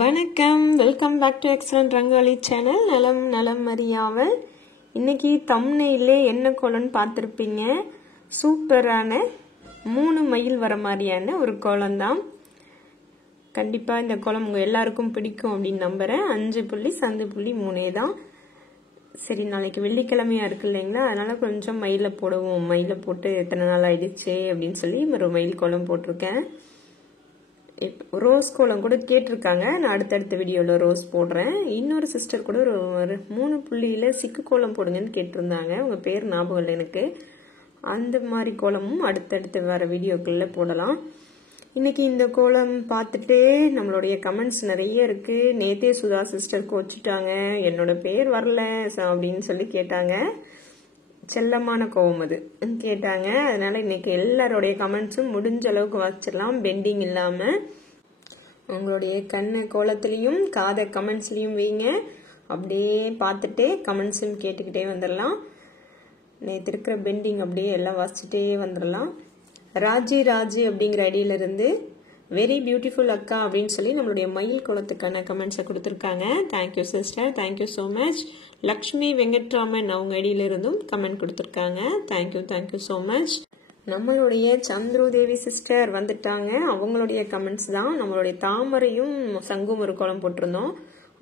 வணக்கம், welcome back to excellent rangoli channel. நலம் நலம் அறியாமல். இன்னைக்கு தம்ப்நெயிலே என்ன கோலம்னு பார்த்துருப்பீங்க. சூப்பரான 3 மயில் வர மாதிரியான ஒரு கோலம் தான். கண்டிப்பா இந்த கோலம் உங்க எல்லாருக்கும் பிடிக்கும் அப்படின்னு நம்புறேன். 5 புள்ளி சந்து புள்ளி 3 தான். சரி, நாளைக்கு வெள்ளிக்கிழமையா இருக்கு இல்லைங்களா, அதனால கொஞ்சம் மயில போடுவோம். மயில போட்டு எத்தனை நாள் ஆயிடுச்சு அப்படின்னு சொல்லி ஒரு மயில் கோலம் போட்டிருக்கேன். ரோஸ் கோலம் கூட கேட்டிருக்காங்க. நான் அடுத்தடுத்த வீடியோல ரோஸ் போடுறேன். இன்னொரு சிஸ்டர் கூட ஒரு 3 புள்ளியில சிக்கு கோலம் போடுங்கன்னு கேட்டிருந்தாங்க. உங்க பேர் ஞாபகம் இல்லை எனக்கு. அந்த மாதிரி கோலமும் அடுத்தடுத்து வர வீடியோக்குள்ள போடலாம். இன்னைக்கு இந்த கோலம் பார்த்துட்டு நம்மளுடைய கமெண்ட்ஸ் நிறைய இருக்கு. நேத்தே சுதா சிஸ்டர் கோச்சிட்டாங்க, என்னோட பேர் வரல அப்படின்னு சொல்லி கேட்டாங்க. செல்லமான கோவம் அது கேட்டாங்க. அதனால இன்னைக்கு எல்லாருடைய கமெண்ட்ஸும் முடிஞ்ச அளவுக்கு வச்சிடலாம், பெண்டிங் இல்லாம. உங்களுடைய கண்ணு கோலத்திலையும் காதை கமெண்ட்ஸ்லயும் வைங்க. அப்படியே பார்த்துட்டே கமெண்ட்ஸும் கேட்டுக்கிட்டே வந்துடலாம். நேற்று இருக்கிற பெண்டிங் அப்படியே எல்லாம் வாசிச்சுட்டே வந்துடலாம். ராஜி அப்படிங்கிற ஐடியில இருந்து வெரி பியூட்டிஃபுல் அக்கா அப்படின்னு சொல்லி நம்மளுடைய மயில் கோலத்துக்கான கமெண்ட்ஸை கொடுத்துருக்காங்க. Thank you sister, thank you so much. Lakshmi Venkatraman அவங்க ஐடியில இருந்தும் கமெண்ட் கொடுத்துருக்காங்க. Thank you so much. நம்மளுடைய சந்துரு தேவி சிஸ்டர் வந்துட்டாங்க. அவங்களுடைய கமெண்ட்ஸ் தான். நம்மளுடைய தாமரையும் சங்கும் ஒரு கோலம் போட்டிருந்தோம்.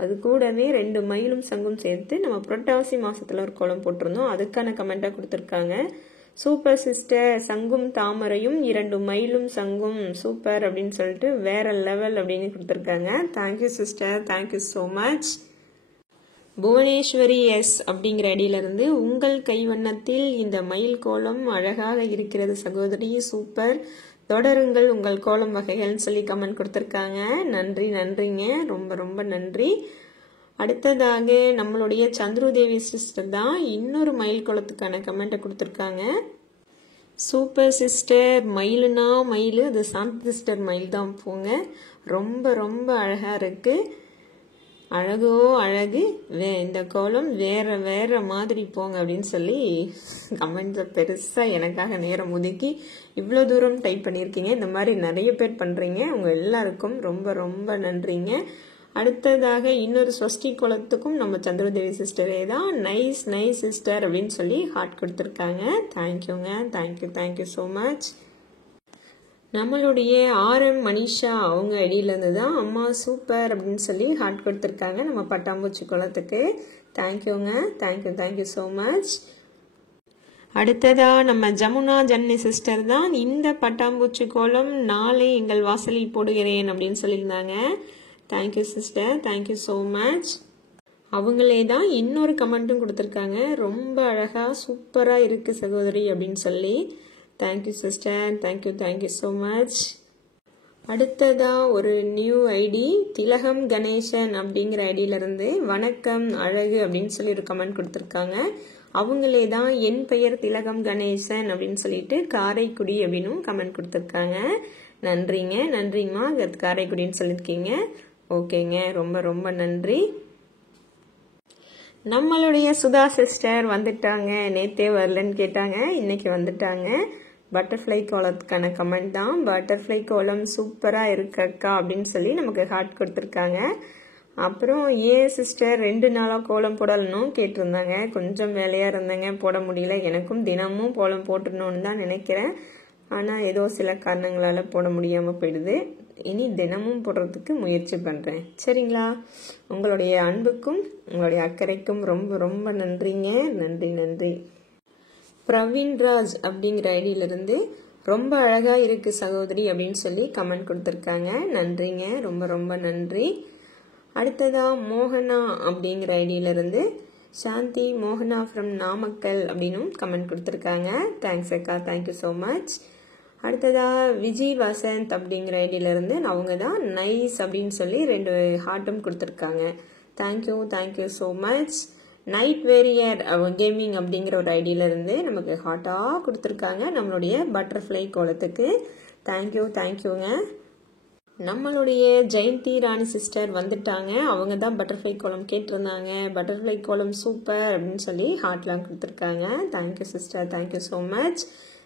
அது கூடவே 2 மயிலும் சங்கும் சேர்த்து நம்ம புரட்டாசி மாசத்துல ஒரு கோலம் போட்டிருந்தோம். அதுக்கான கமெண்டா கொடுத்துருக்காங்க. சூப்பர் சிஸ்டர், சங்கும் தாமரையும் 2 மயிலும் சங்கும் சூப்பர் அப்படின்னு சொல்லிட்டு வேற லெவல் அப்படின்னு கொடுத்துருக்காங்க. Thank you sister, thank you so much. Bhuvaneswari S அப்படிங்கிற ஐடியில இருந்து உங்கள் கைவண்ணத்தில் இந்த மயில் கோலம் அழகாக இருக்கிறது சகோதரி, சூப்பர், தொடருங்கள் உங்கள் கோலம் வகைகள்னு சொல்லி கமெண்ட் கொடுத்துருக்காங்க. நன்றிங்க, ரொம்ப ரொம்ப நன்றி. அடுத்ததாக நம்மளுடைய சந்துரு தேவி சிஸ்டர் தான் இன்னொரு மயில் கோலத்துக்கான கமெண்ட்டை கொடுத்துருக்காங்க. சூப்பர் சிஸ்டர், மயிலுனா மயில், அது சாந்த் சிஸ்டர் மயில் தான் போங்க. ரொம்ப ரொம்ப அழகா இருக்கு. அழகோ அழகு, இந்த கோலம் வேற வேற மாதிரி போங்க அப்படின்னு சொல்லி கமெண்ட்ஸை பெருசா எனக்காக நேரம் ஒதுக்கி இவ்வளோ தூரம் டைப் பண்ணியிருக்கீங்க. இந்த மாதிரி நிறைய பேர் பண்றீங்க. உங்க எல்லாருக்கும் ரொம்ப ரொம்ப நன்றிங்க. அடுத்ததாக இன்னொரு ஸ்வஸ்டி கோலத்துக்கும் நம்ம சந்திரதேவி சிஸ்டரே தான் நைஸ் சிஸ்டர் அப்படின்னு சொல்லி ஹார்ட் கொடுத்துருக்காங்க. தேங்க்யூங்க, தேங்க்யூ ஸோ மச். நம்மளுடைய RM மனிஷா அவங்க ஐடியில இருந்து தான் அம்மா சூப்பர் அப்படின்னு சொல்லி ஹார்ட் கொடுத்துருக்காங்க நம்ம பட்டாம்பூச்சி கோலத்துக்கு. தேங்க்யூங்க, தேங்க்யூ ஸோ மச். அடுத்ததா நம்ம ஜமுனா ஜன்னி சிஸ்டர் தான் இந்த பட்டாம்பூச்சி கோலம் நாளை எங்கள் வாசலில் போடுகிறேன் அப்படின்னு சொல்லியிருந்தாங்க. Thank you sister, thank you so much. அவங்களே தான் இன்னொரு கமெண்ட்டும் கொடுத்துருக்காங்க. ரொம்ப அழகா சூப்பரா இருக்கு சகோதரி அப்படின்னு சொல்லி. Thank you sister, thank you so much. அடுத்ததா ஒரு நியூ ஐடி திலகம் கணேசன் அப்படிங்கிற ஐடியில இருந்து வணக்கம் அழகு அப்படின்னு சொல்லி ஒரு கமெண்ட் கொடுத்துருக்காங்க. அவங்களே தான் என் பெயர் திலகம் கணேசன் அப்படின்னு சொல்லிட்டு காரைக்குடி அப்படின்னு கமெண்ட் கொடுத்துருக்காங்க. நன்றிங்கம்மா, காரைக்குடின்னு சொல்லியிருக்கீங்க. ஓகேங்க, ரொம்ப ரொம்ப நன்றி. நம்மளுடைய சுதா சிஸ்டர் வந்துட்டாங்க. நேத்தே வரலன்னு கேட்டாங்க, இன்னைக்கு வந்துட்டாங்க. பட்டர்ஃப்ளை கோலத்துக்கான கமெண்ட் தான். பட்டர்ஃப்ளை கோலம் சூப்பரா இருக்கக்கா அப்படின்னு சொல்லி நமக்கு ஹார்ட் கொடுத்துருக்காங்க. அப்புறம் சிஸ்டர் 2 நாளா கோலம் போடணும் கேட்டிருந்தாங்க. கொஞ்சம் வேலையா இருந்தேங்க, போட முடியல. எனக்கும் தினமும் கோலம் போட்டுடணும்னு தான் நினைக்கிறேன். ஆனா ஏதோ சில காரணங்களால போட முடியாம போயிடுது. இனி தினமும் போடுறதுக்கு முயற்சி பண்றேன். சரிங்களா? உங்களுடைய அன்புக்கும் உங்களுடைய அக்கறைக்கும் ரொம்ப ரொம்ப நன்றிங்க. நன்றி. பிரவீன்ராஜ் அப்படிங்கிற ஐடியில இருந்து ரொம்ப அழகா இருக்கு சகோதரி அப்படின்னு சொல்லி கமெண்ட் கொடுத்துருக்காங்க. நன்றிங்க, ரொம்ப ரொம்ப நன்றி. அடுத்ததா மோகனா அப்படிங்கிற ஐடியில இருந்து சாந்தி மோகனா ஃப்ரம் நாமக்கல் அப்படின்னு கமெண்ட் கொடுத்துருக்காங்க. தேங்க்ஸ் அக்கா, தேங்க்யூ ஸோ மச். அடுத்ததா விஜய் வசந்த் அப்படிங்கிற ஐடியில இருந்து அவங்க தான் நைஸ் அப்படின்னு சொல்லி 2 ஹார்ட்டும் கொடுத்துருக்காங்க. Thank you so much. Night warrior gaming அப்படிங்கிற ஒரு ஐடியில இருந்து நமக்கு ஹார்ட்டா கொடுத்துருக்காங்க நம்மளுடைய பட்டர்ஃப்ளை கோலத்துக்கு. தேங்க்யூங்க. நம்மளுடைய ஜெயந்தி ராணி சிஸ்டர் வந்துட்டாங்க. அவங்க தான் பட்டர்ஃப்ளை கோலம் கேட்டிருந்தாங்க. பட்டர்ஃப்ளை கோலம் சூப்பர் அப்படின்னு சொல்லி ஹார்ட்லாம் கொடுத்துருக்காங்க. Thank you sister, thank you so much.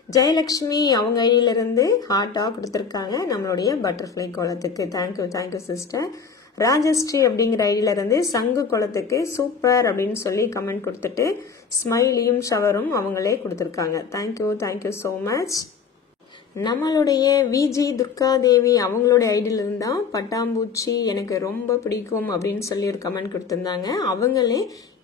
Jayalakshmi அவங்க ஐடியில இருந்து ஹார்ட்டா கொடுத்துருக்காங்க நம்மளுடைய பட்டர்ஃப்ளை கோலத்துக்கு. Thank you sister. ராஜஸ்ரீ அப்படிங்கிற ஐடியில இருந்து சங்கு குளத்துக்கு சூப்பர் அப்படின்னு சொல்லி கமெண்ட் கொடுத்துட்டு ஸ்மைலியும் ஷவரும் அவங்களே கொடுத்துருக்காங்க. Thank you so much. நம்மளுடைய விஜி துர்காதேவி அவங்களுடைய ஐடியில இருந்தா பட்டாம்பூச்சி எனக்கு ரொம்ப பிடிக்கும் அப்படின்னு சொல்லி ஒரு கமெண்ட் கொடுத்திருந்தாங்க. அவங்களே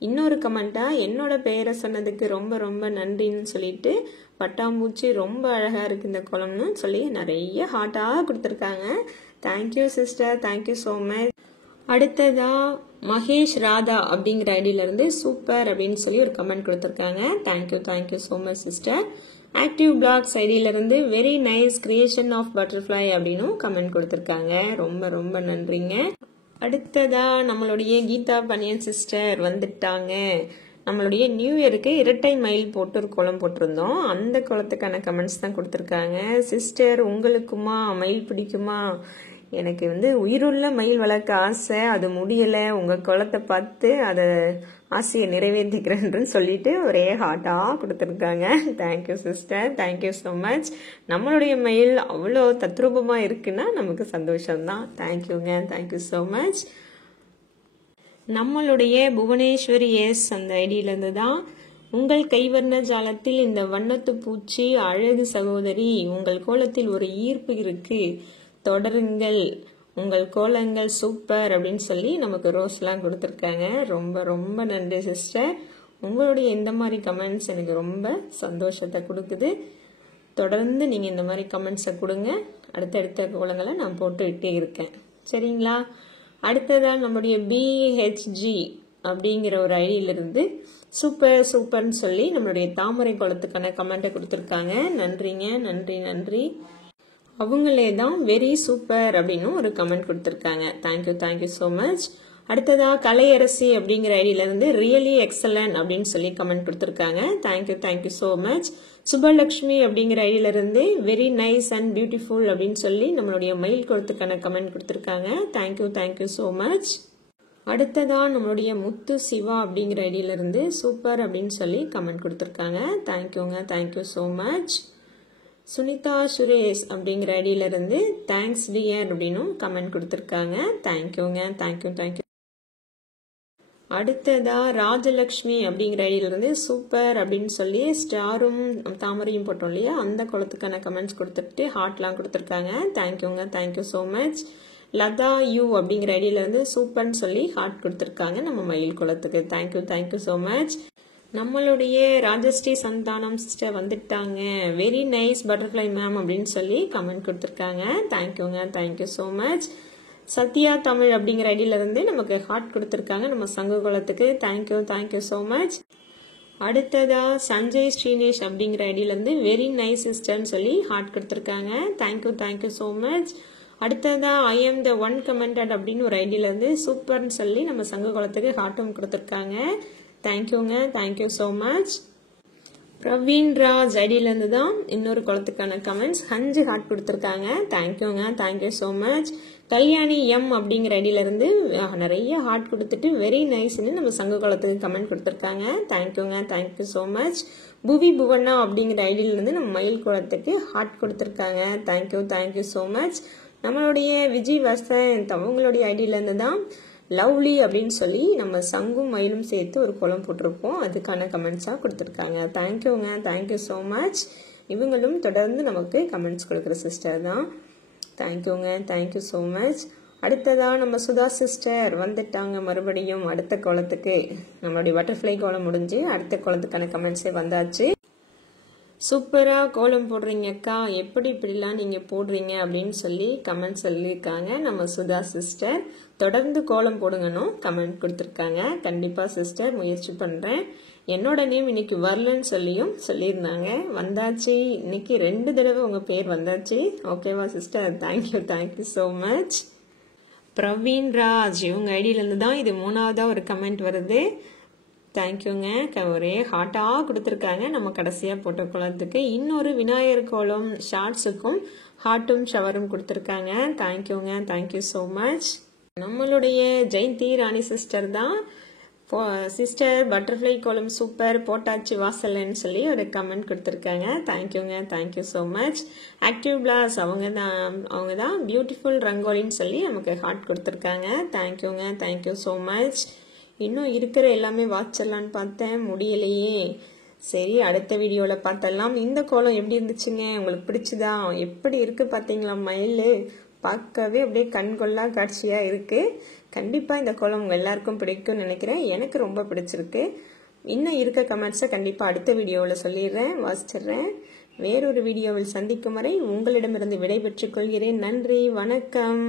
இன்னொரு கமெண்டா என்னோட பெயரை சொன்னதுக்கு ரொம்ப ரொம்ப நன்றின்னு சொல்லிட்டு பட்டாம்பூச்சி ரொம்ப அழகா இருக்கு இந்த குளம்னு சொல்லி நிறைய ஹார்ட்டா கொடுத்துருக்காங்க. Thank you sister, thank you so much. அடுத்ததா மகேஷ் ராதா அப்படிங்கிற ஐடியில இருந்து சூப்பர் அப்படின்னு சொல்லி ஒரு கமெண்ட் கொடுத்துருக்காங்க. Thank you so much sister. Active blocks ஐடியில இருந்து very nice creation of butterfly அப்படின்னு கமெண்ட் கொடுத்துருக்காங்க. ரொம்ப ரொம்ப நன்றிங்க. அடுத்ததா நம்மளுடைய கீதா பனியன் சிஸ்டர் வந்துட்டாங்க. நம்மளுடைய நியூ இயருக்கு இரட்டை மயில் போட்டு ஒரு கோலம் போட்டிருந்தோம். அந்த கோலத்துக்கான கமெண்ட்ஸ் தான் கொடுத்துருக்காங்க. சிஸ்டர் உங்களுக்குமா மயில் பிடிக்குமா? எனக்கு உயிருள்ள மயில் வளர்க்க ஆசை, அது முடியல. உங்க குளத்தை பார்த்து அதை ஆசையை நிறைவேற்றிக்கிறேன்னு சொல்லிட்டு ஒரே ஹார்ட்டா கொடுத்துருக்காங்க. Thank you sister, thank you so much. நம்மளுடைய மயில் அவ்வளோ தத்ரூபமா இருக்குன்னா நமக்கு சந்தோஷம்தான். தேங்க்யூங்க, தேங்க்யூ ஸோ மச். நம்மளுடைய புவனேஸ்வரி எஸ் அந்த ஐடியில இருந்து தான் உங்கள் கைவர்ண ஜாலத்தில் இந்த வண்ணத்து பூச்சி அழகு சகோதரி, உங்கள் கோலத்தில் ஒரு ஈர்ப்பு இருக்கு, தொடருங்கள், உங்கள் கோலங்கள் சூப்பர் அப்படின்னு சொல்லி நமக்கு ரோஸ் எல்லாம் கொடுத்துருக்காங்க. ரொம்ப ரொம்ப நன்றி சிஸ்டர். உங்களுடைய இந்த மாதிரி கமெண்ட்ஸ் எனக்கு ரொம்ப சந்தோஷத்தை கொடுக்குது. தொடர்ந்து நீங்க இந்த மாதிரி கமெண்ட்ஸை கொடுங்க. அடுத்தடுத்த கோலங்களை நான் போட்டுக்கிட்டே இருக்கேன். சரிங்களா? அடுத்ததா நம்மளுடைய பிஹெச்ஜி அப்படிங்கிற ஒரு ஐடியில இருந்து சூப்பர் சூப்பர்னு சொல்லி நம்மளுடைய தாமரை கோலத்துக்கான கமெண்ட்டை கொடுத்துருக்காங்க. நன்றிங்க, நன்றி நன்றி. அவங்களே தான் வெரி சூப்பர் அப்படின்னு ஒரு கமெண்ட் கொடுத்துருக்காங்க. Thank you so much. அடுத்ததா கலையரசி அப்படிங்கிற ஐடியில இருந்து ரியலி எக்ஸலன்ட் அப்படின்னு சொல்லி கமெண்ட் கொடுத்துருக்காங்க. Thank you so much. சுபலட்சுமி அப்படிங்கிற ஐடியில இருந்து வெரி நைஸ் அண்ட் பியூட்டிஃபுல் அப்படின்னு சொல்லி நம்மளுடைய மயில் கோலத்துக்கான கமெண்ட் கொடுத்துருக்காங்க. Thank you so much. அடுத்ததா நம்மளுடைய முத்து சிவா அப்படிங்கிற ஐடியில இருந்து சூப்பர் அப்படின்னு சொல்லி கமெண்ட் கொடுத்துருக்காங்க. Thank you so much. Sunitha Suresh அப்படிங்கிற ஐடியில இருந்து தேங்க்ஸ் டியர் அப்படின்னு கமெண்ட் கொடுத்துருக்காங்க. தேங்க்யூ. அடுத்ததா ராஜலட்சுமி அப்படிங்கிற ஐடியில இருந்து சூப்பர் அப்படின்னு சொல்லி ஸ்டாரும் தாமரையும் போட்டோம் இல்லையா, அந்த குளத்துக்கான கமெண்ட்ஸ் கொடுத்துட்டு ஹார்ட்லாம் கொடுத்துருக்காங்க. Thank you so much. Latha U அப்படிங்கிற ஐடியில இருந்து சூப்பர்னு சொல்லி ஹார்ட் கொடுத்துருக்காங்க நம்ம மயில் குளத்துக்கு. Thank you so much. நம்மளுடைய ராஜஸ்ரீ சந்தானம் சிஸ்டர் வந்துட்டாங்க. வெரி நைஸ் பட்டர்ஃப்ளை மேம் அப்படின்னு சொல்லி கமெண்ட் கொடுத்துருக்காங்க. Thank you so much. Sathya Tamil அப்படிங்கிற ஐடியில இருந்து நமக்கு ஹார்ட் கொடுத்துருக்காங்க நம்ம சங்கு குளத்துக்கு. Thank you so much. அடுத்ததா சஞ்சய் ஸ்ரீனேஷ் அப்படிங்கிற ஐடியில இருந்து வெரி நைஸ் சிஸ்டர்னு சொல்லி ஹார்ட் கொடுத்துருக்காங்க. Thank you so much. அடுத்ததா I am the one commented அப்படின்னு ஒரு ஐடியில இருந்து சூப்பர்னு சொல்லி நம்ம சங்கு குளத்துக்கு ஹார்ட்டும் கொடுத்துருக்காங்க. Thank you so much. Praveen Raj ஐடியில இருந்து தான் இன்னொரு குளத்துக்கான கமெண்ட்ஸ் 5 ஹார்ட் கொடுத்துருக்காங்க. Thank you so much. Kalyani M அப்படிங்கிற ஐடியில இருந்து நிறைய ஹார்ட் கொடுத்துட்டு வெரி நைஸ்ன்னு நம்ம சங்க குளத்துக்கு கமெண்ட் கொடுத்துருக்காங்க. Thank you so much. புவி புவனா அப்படிங்கிற ஐடியில இருந்து நம்ம மயில் குளத்துக்கு ஹார்ட் கொடுத்துருக்காங்க. Thank you so much. நம்மளுடைய விஜய் வசந்த் அவங்களுடைய ஐடியில இருந்து தான் லவ்லி அப்படின்னு சொல்லி நம்ம சங்கும் மயிலும் சேர்த்து ஒரு கோலம் போட்டிருப்போம், அதுக்கான கமெண்ட்ஸா கொடுத்துருக்காங்க. Thank you so much. இவங்களும் தொடர்ந்து நமக்கு கமெண்ட்ஸ் கொடுக்குற சிஸ்டர் தான். Thank you so much. அடுத்ததா நம்ம சுதா சிஸ்டர் வந்துட்டாங்க மறுபடியும் அடுத்த கோலத்துக்கு. நம்மளுடைய பட்டர்ஃப்ளை கோலம் முடிஞ்சு அடுத்த கோலத்துக்கான கமெண்ட்ஸே வந்தாச்சு. சூப்பரா கோலம் போடுறீங்க அக்கா, எப்படி இப்படிலாம் நீங்க போடுறீங்க அப்படின்னு சொல்லி கமெண்ட் சொல்லியிருக்காங்க நம்ம சுதா சிஸ்டர். தொடர்ந்து கோலம் போடுங்கன்னு கமெண்ட் கொடுத்துருக்காங்க. கண்டிப்பா சிஸ்டர் முயற்சி பண்றேன். என்னோட நேம் இன்னைக்கு வரலன்னு சொல்லியும் சொல்லியிருந்தாங்க. வந்தாச்சு, இன்னைக்கு 2 தடவை உங்க பேர் வந்தாச்சு. ஓகேவா sister? Thank you so much. Praveen Raj இவங்க ஐடியில இருந்து தான் இது 3ஆவதா ஒரு கமெண்ட் வருது. தேங்க்யூங்க. ஒரே ஹார்ட்டா கொடுத்துருக்காங்க நம்ம கடைசியா போட்ட கோலத்துக்கு. இன்னொரு விநாயகர் கோலம் ஷார்ட்ஸுக்கும் ஹார்ட்டும் ஷவரும் கொடுத்துருக்காங்க. Thank you so much. நம்மளுடைய ஜெயந்தி ராணி சிஸ்டர் தான் சிஸ்டர் பட்டர்ஃப்ளை கோலம் சூப்பர் போட்டாச்சு வாசல்னு சொல்லி ஒரு கமெண்ட் கொடுத்துருக்காங்க. தேங்க்யூங்க, தேங்க்யூ ஸோ மச். ஆக்டிவ் பிளாஸ் அவங்க தான் பியூட்டிஃபுல் ரங்கோலின்னு சொல்லி நமக்கு ஹார்ட் கொடுத்துருக்காங்க. தேங்க்யூங்க, தேங்க்யூ ஸோ மச். இன்னும் இருக்கிற எல்லாமே வாட்சலான்னு பார்த்தேன், முடியலையே. சரி, அடுத்த வீடியோவில் பார்த்தலாம். இந்த கோலம் எப்படி இருந்துச்சுங்க, உங்களுக்கு பிடிச்சதா? எப்படி இருக்கு பார்த்தீங்களா மயில்? பார்க்கவே அப்படியே கண்கொள்ளா காட்சியாக இருக்குது. கண்டிப்பாக இந்த கோலம் உங்கள் எல்லாருக்கும் பிடிக்கும்னு நினைக்கிறேன். எனக்கு ரொம்ப பிடிச்சிருக்கு. இன்னும் இருக்க கமெண்ட்ஸை கண்டிப்பாக அடுத்த வீடியோவில் சொல்லிடுறேன், வாசிச்சிடுறேன். வேறொரு வீடியோவில் சந்திக்கும் வரை உங்களிடமிருந்து விடை பெற்றுக் கொள்கிறேன். நன்றி, வணக்கம்.